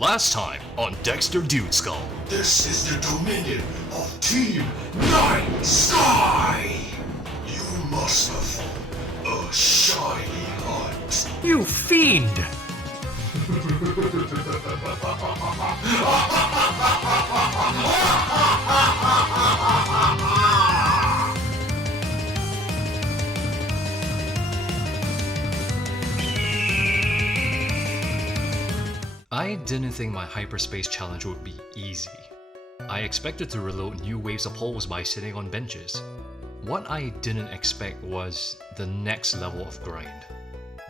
Last time on Dexter Dude Skull. This is the dominion of Team Sky. You must perform a shiny hunt. You fiend! I didn't think my hyperspace challenge would be easy. I expected to reload new waves of holes by sitting on benches. What I didn't expect was the next level of grind.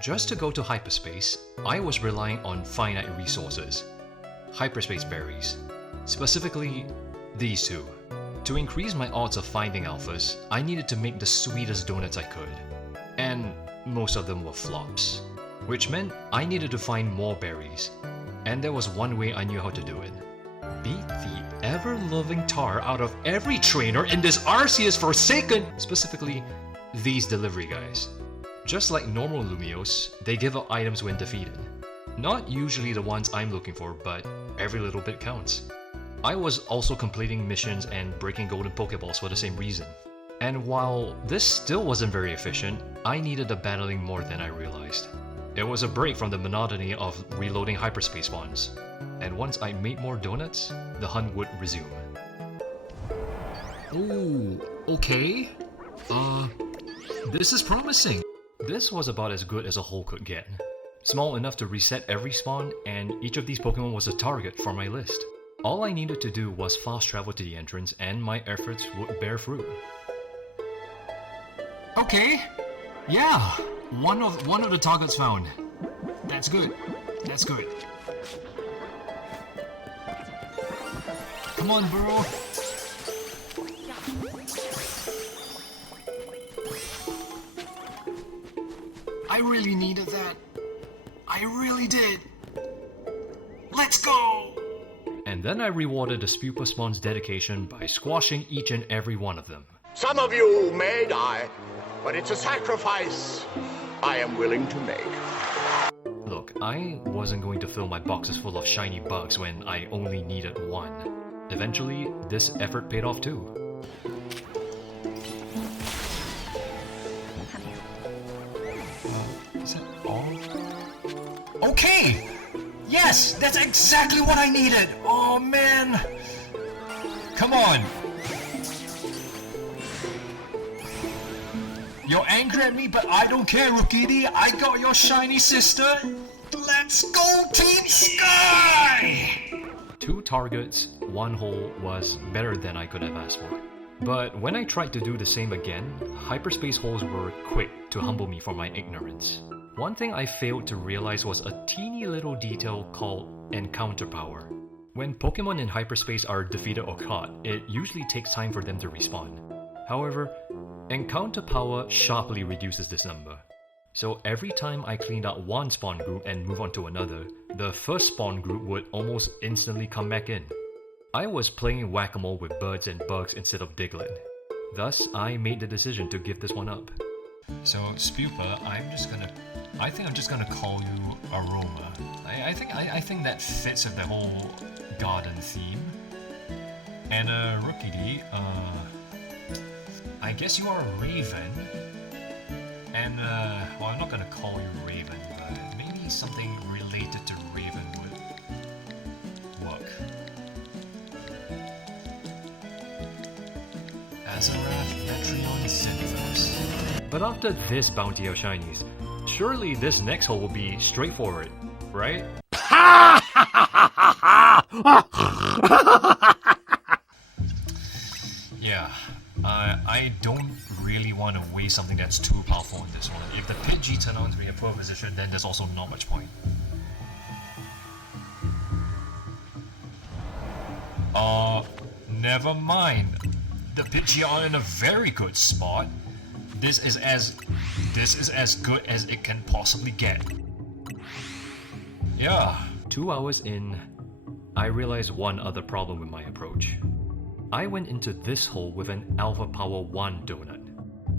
Just to go to hyperspace, I was relying on finite resources. Hyperspace berries. Specifically, these two. To increase my odds of finding alphas, I needed to make the sweetest donuts I could. And most of them were flops. Which meant I needed to find more berries. And there was one way I knew how to do it. Beat the ever-loving tar out of every trainer in this Arceus Forsaken! Specifically, these delivery guys. Just like normal Lumios, they give out items when defeated. Not usually the ones I'm looking for, but every little bit counts. I was also completing missions and breaking golden Pokeballs for the same reason. And while this still wasn't very efficient, I needed the battling more than I realized. It was a break from the monotony of reloading hyperspace spawns. And once I made more donuts, the hunt would resume. Ooh, okay. This is promising. This was about as good as a hole could get. Small enough to reset every spawn, and each of these Pokemon was a target for my list. All I needed to do was fast travel to the entrance and my efforts would bear fruit. Okay, yeah, one of the targets found. That's good. That's good. Come on, bro. I really needed that. I really did. Let's go! And then I rewarded the Spupa Spawn's dedication by squashing each and every one of them. Some of you may die, but it's a sacrifice I am willing to make. Look, I wasn't going to fill my boxes full of shiny bugs when I only needed one. Eventually, this effort paid off too. Is that all? Okay! Yes! That's exactly what I needed! Oh man! Come on! You're angry at me, but I don't care, Rookie. I got your shiny sister! Let's go, Team Sky! 2 targets, 1 hole was better than I could have asked for. But when I tried to do the same again, hyperspace holes were quick to humble me for my ignorance. One thing I failed to realize was a teeny little detail called encounter power. When Pokemon in hyperspace are defeated or caught, it usually takes time for them to respawn. However, encounter power sharply reduces this number. So every time I cleaned out one spawn group and move on to another, the first spawn group would almost instantly come back in. I was playing whack-a-mole with birds and bugs instead of Diglett. Thus, I made the decision to give this one up. So, Spupa, I think I'm just gonna call you Aroma. I think that fits with the whole garden theme. And Rookie, I guess you are Raven. And well, I'm not gonna call you Raven, but maybe something related to Raven would work. Azarath, Metreon, Synthos. But after this bounty of shinies, surely this next hole will be straightforward, right? Yeah, I don't really want to waste something that's too powerful in this one. If the Pidgey turn out to be in poor position, then there's also not much point. Never mind. The Pidgey are in a very good spot. This is as good as it can possibly get. Yeah. 2 hours in, I realized one other problem with my approach. I went into this hole with an Alpha Power 1 donut.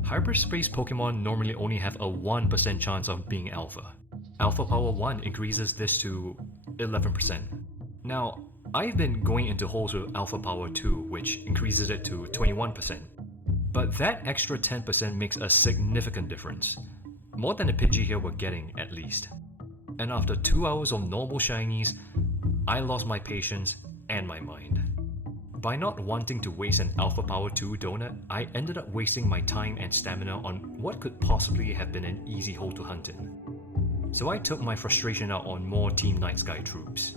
Hyperspace Pokemon normally only have a 1% chance of being Alpha. Alpha Power 1 increases this to 11%. Now, I've been going into holes with Alpha Power 2, which increases it to 21%. But that extra 10% makes a significant difference. More than the Pidgey here were getting, at least. And after 2 hours of normal shinies, I lost my patience and my mind. By not wanting to waste an Alpha Power 2 donut, I ended up wasting my time and stamina on what could possibly have been an easy hole to hunt in. So I took my frustration out on more Team Night Sky troops.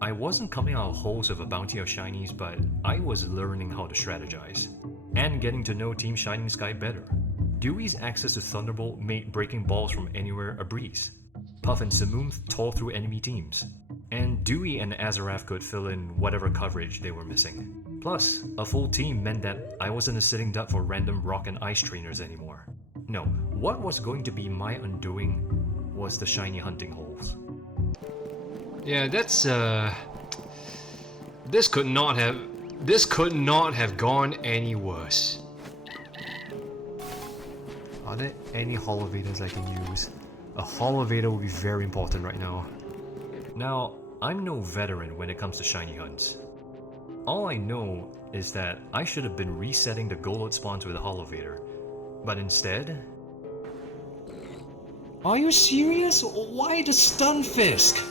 I wasn't coming out of holes with a bounty of shinies, but I was learning how to strategize, and getting to know Team Shining Sky better. Dewey's access to Thunderbolt made breaking balls from anywhere a breeze. Puff and Simoom tore through enemy teams, and Dewey and Azarath could fill in whatever coverage they were missing. Plus, a full team meant that I wasn't a sitting duck for random rock and ice trainers anymore. No, what was going to be my undoing was the shiny hunting holes. Yeah, that's this could not have gone any worse. Are there any Holovators I can use? A Holovator would be very important right now. Now, I'm no veteran when it comes to shiny hunts. All I know is that I should have been resetting the Golot spawns with a Holovator, but instead... Are you serious? Why the Stunfisk?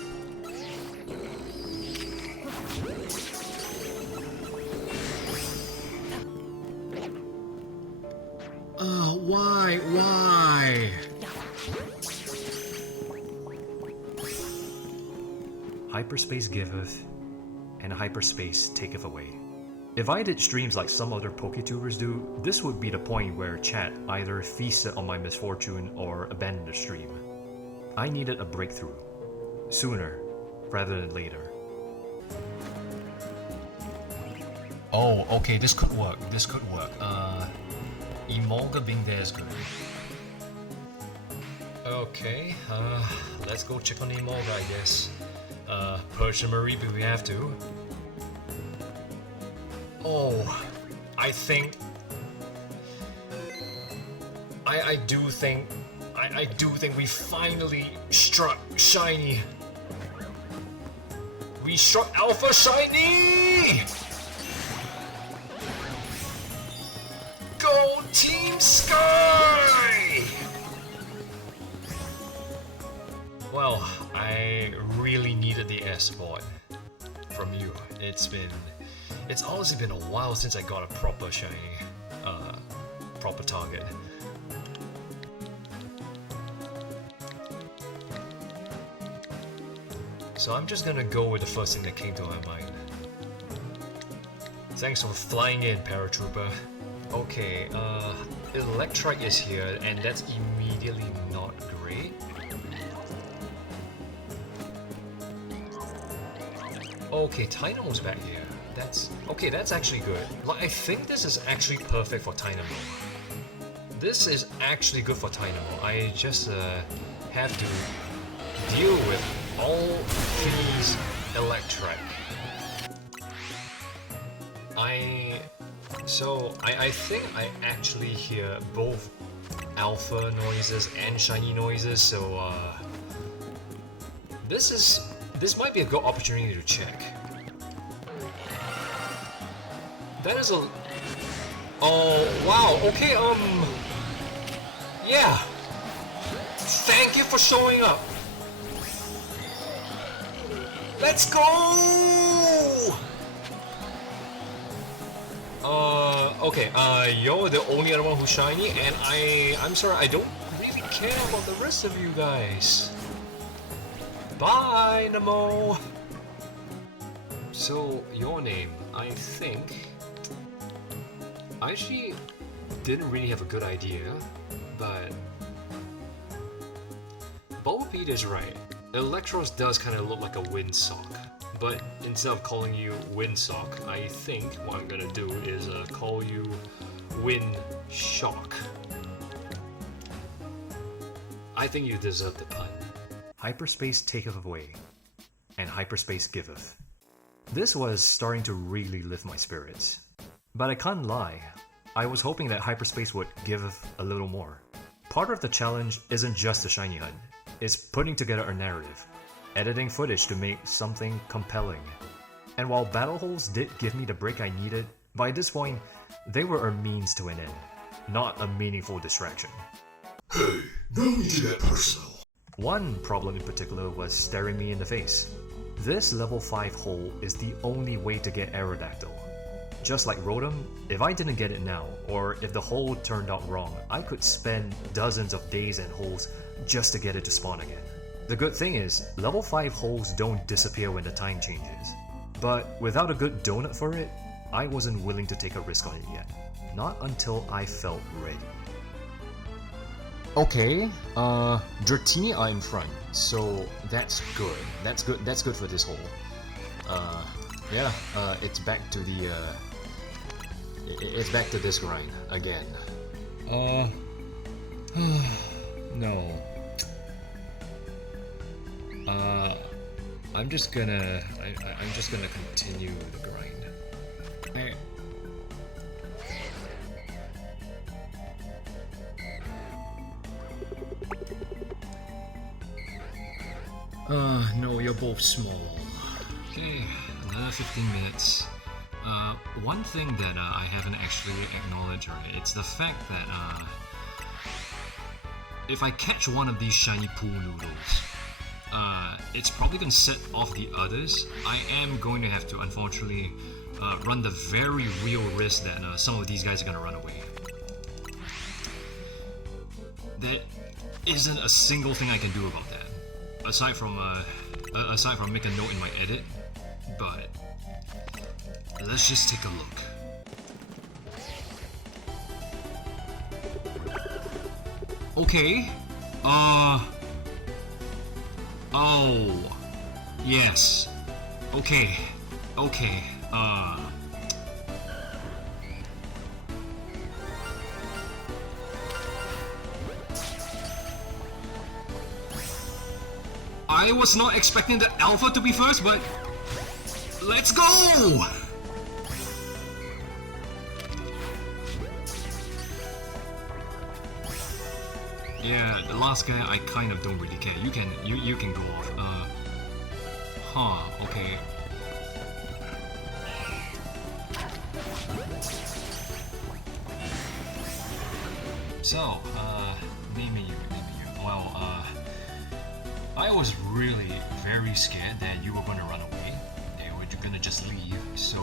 Why? Hyperspace giveth, and hyperspace taketh away. If I did streams like some other PokeTubers do, this would be the point where chat either feasted on my misfortune or abandoned the stream. I needed a breakthrough. Sooner, rather than later. Oh, okay, this could work. Emolga being there is good. Okay, let's go check on Emolga, I guess. Persian Maribu we have to. Oh, I think... I do think we finally struck shiny. We struck Alpha Shiny! Go Team Sky! Well, I really needed the S-Bot from you. It's honestly been a while since I got a proper shiny, proper target. So I'm just gonna go with the first thing that came to my mind. Thanks for flying in, Paratrooper. Okay, Electrike is here, and that's immediately not great. Okay, Tynamo's back here. That's actually good. Like, I think this is actually perfect for Tynamo. This is actually good for Tynamo. I just have to deal with all these Electrike. I think I actually hear both alpha noises and shiny noises, so this might be a good opportunity to check. That is a... Oh, wow, okay, yeah. Thank you for showing up. Let's go! Okay, you're the only other one who's shiny, and I'm sorry, I don't really care about the rest of you guys. Bye, Namo! So, your name, I think... I actually didn't really have a good idea, but... Bulbapedia is right. Electros does kind of look like a Windsock. But instead of calling you Windsock, I think what I'm gonna do is call you Windshock. I think you deserve the pun. Hyperspace taketh away, and hyperspace giveth. This was starting to really lift my spirits. But I can't lie, I was hoping that hyperspace would give a little more. Part of the challenge isn't just the shiny hunt, it's putting together a narrative. Editing footage to make something compelling. And while battle holes did give me the break I needed, by this point, they were a means to an end, not a meaningful distraction. Hey, no need to get personal. One problem in particular was staring me in the face. This level 5 hole is the only way to get Aerodactyl. Just like Rotom, if I didn't get it now, or if the hole turned out wrong, I could spend dozens of days and holes just to get it to spawn again. The good thing is, level 5 holes don't disappear when the time changes. But without a good donut for it, I wasn't willing to take a risk on it yet. Not until I felt ready. Okay, Dratini are in front, so that's good. That's good for this hole. It's back to the, it's back to this grind again. No. I'm just gonna continue the grind. No, you're both small. Okay, another 15 minutes. One thing that I haven't actually acknowledged, right, it's the fact that if I catch one of these shiny pool noodles, it's probably gonna set off the others. I am going to have to, unfortunately, run the very real risk that some of these guys are gonna run away. There isn't a single thing I can do about that. Aside from make a note in my edit, but let's just take a look. Okay. Oh. Yes. Okay. I was not expecting the alpha to be first, but let's go! Yeah, the last guy I kind of don't really care. You can go off. Okay. So, name you. Well, I was really very scared that you were gonna run away. They were gonna just leave, so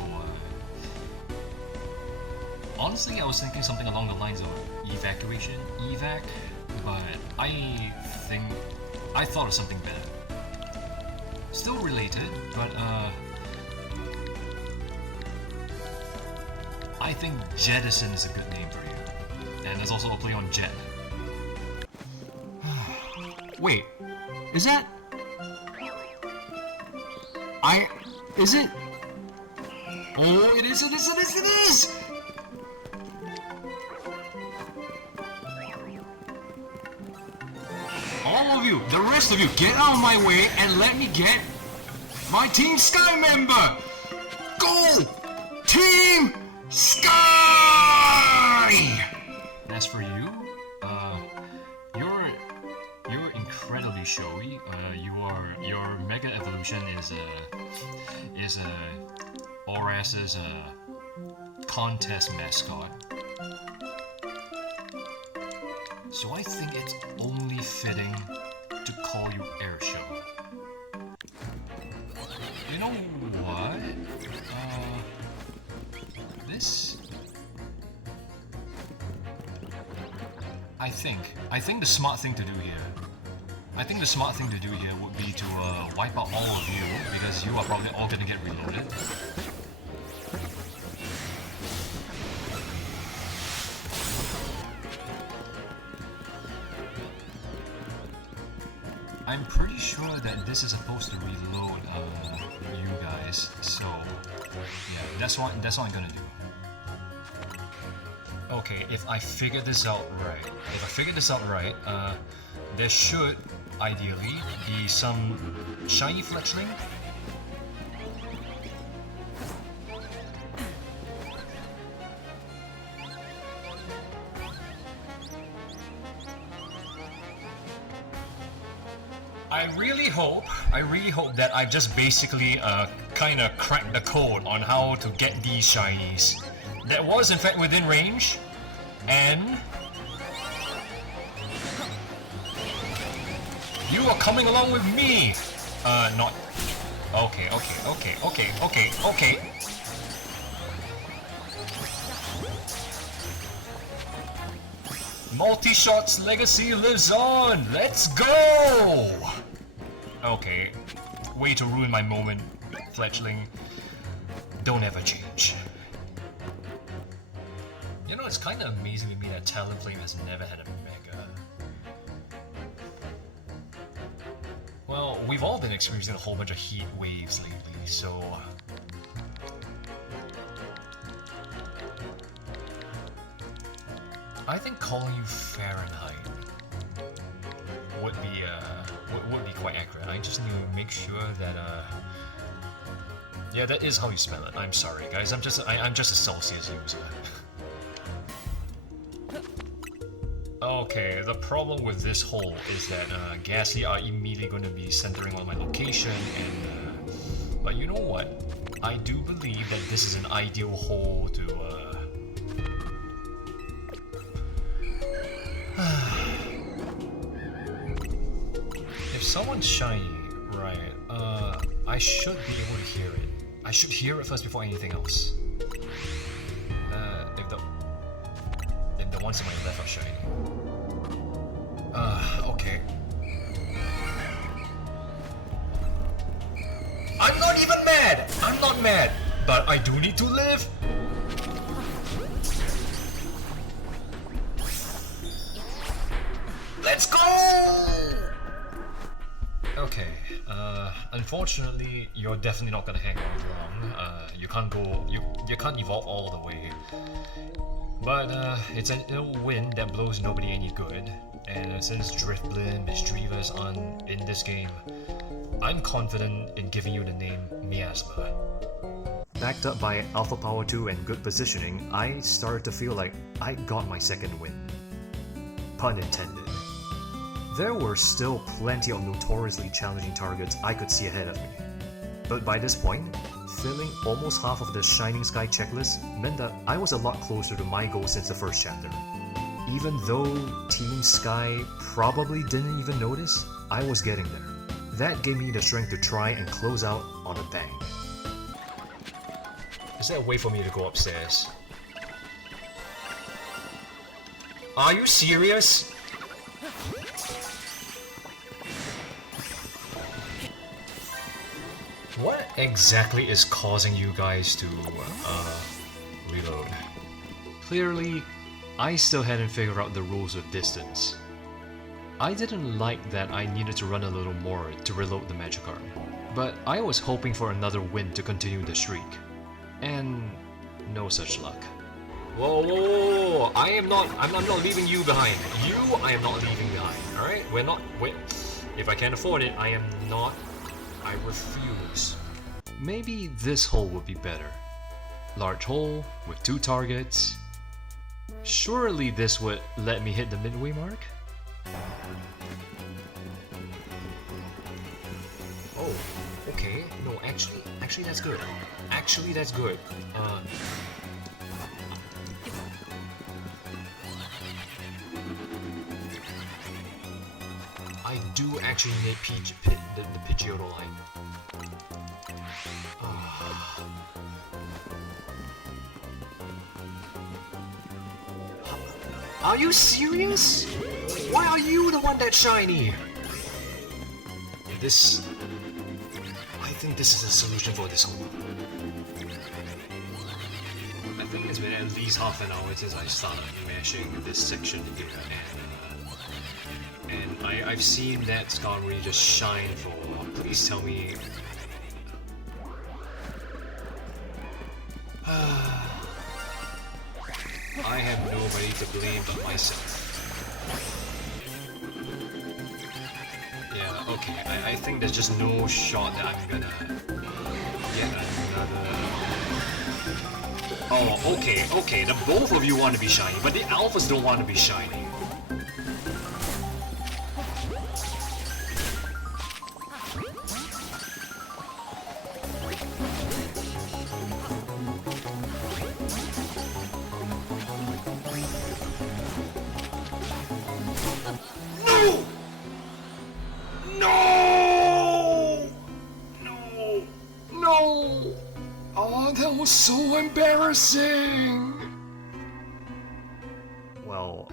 honestly I was thinking something along the lines of evac, but I thought of something better. Still related, but I think Jettison is a good name for you. And there's also a play on Jet. Wait. Is that... Is it? Oh, it is! All of you, the rest of you, get out of my way and let me get my Team Sky member! Go! Team Sky! As for you, you're incredibly showy. Your mega evolution is Oras's contest mascot. So I think it's only fitting to call you Airshow. You know what? This... I think the smart thing to do here... would be to wipe out all of you, because you are probably all gonna get reloaded. I'm pretty sure that this is supposed to reload you guys, so yeah, that's what I'm gonna do. Okay, if I figure this out right, there should ideally be some shiny fletchling. I really hope that I just basically kind of cracked the code on how to get these shinies. That was in fact within range, and you are coming along with me. Not. Okay. Multi-Shot's legacy lives on! Let's go! Okay, way to ruin my moment, fledgling. Don't ever change. You know, it's kind of amazing to me that Talonflame has never had a Mega. Well, we've all been experiencing a whole bunch of heat waves lately, so... I think calling you Fahrenheit would be quite accurate. I just need to make sure that yeah, that is how you spell it. I'm sorry, guys. I'm just a Celsius user. Okay, the problem with this hole is that Gassy are immediately going to be centering on my location, and but you know what? I do believe that this is an ideal hole to if someone's shiny, right, I should be able to hear it. I should hear it first before anything else. If the ones on my left are shiny. Okay. I'm not even mad! I'm not mad! But I do need to live! Let's go! Okay, unfortunately, you're definitely not gonna hang on long. You can't evolve all the way. But, it's an ill wind that blows nobody any good. And since Drifblim, Misdreavus aren't in this game, I'm confident in giving you the name Miasma. Backed up by Alpha Power 2 and good positioning, I started to feel like I got my second win. Pun intended. There were still plenty of notoriously challenging targets I could see ahead of me. But by this point, filling almost half of the Shining Sky checklist meant that I was a lot closer to my goal since the first chapter. Even though Team Sky probably didn't even notice, I was getting there. That gave me the strength to try and close out on a bang. Is there a way for me to go upstairs? Are you serious? What exactly is causing you guys to, reload? Clearly, I still hadn't figured out the rules of distance. I didn't like that I needed to run a little more to reload the Magikarp, but I was hoping for another win to continue the streak. And no such luck. Whoa, I'm not leaving you behind. I am not leaving behind, alright? If I can't afford it, I refuse. Maybe this hole would be better. Large hole with 2 targets. Surely this would let me hit the midway mark? Oh, okay. No, actually that's good. Actually that's good. I do actually need the Pidgeotto line. Are you serious? Why are you the one that's shiny? I think this is a solution for this hole. I think it's been at least half an hour since I started mashing this section here, and I've seen that Skarmory just shine for, please tell me. I have nobody to blame but myself. Yeah, okay, I think there's just no shot that I'm gonna get another... Oh, okay, the both of you want to be shiny, but the alphas don't want to be shiny. No! No! No! Oh, that was so embarrassing! Well,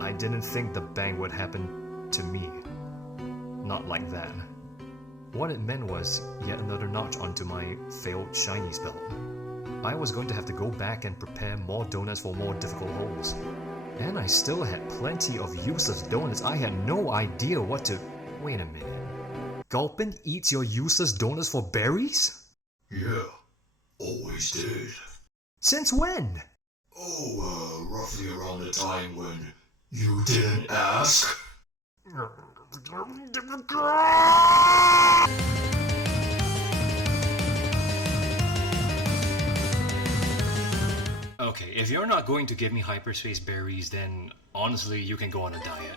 I didn't think the bang would happen to me. Not like that. What it meant was yet another notch onto my failed shiny spell. I was going to have to go back and prepare more donuts for more difficult holes. And I still had plenty of useless donuts. I had no idea what to... Wait a minute. Gulpin eats your useless donuts for berries? Yeah, always did. Since when? Oh, roughly around the time when you didn't ask. Okay, if you're not going to give me hyperspace berries, then honestly, you can go on a diet.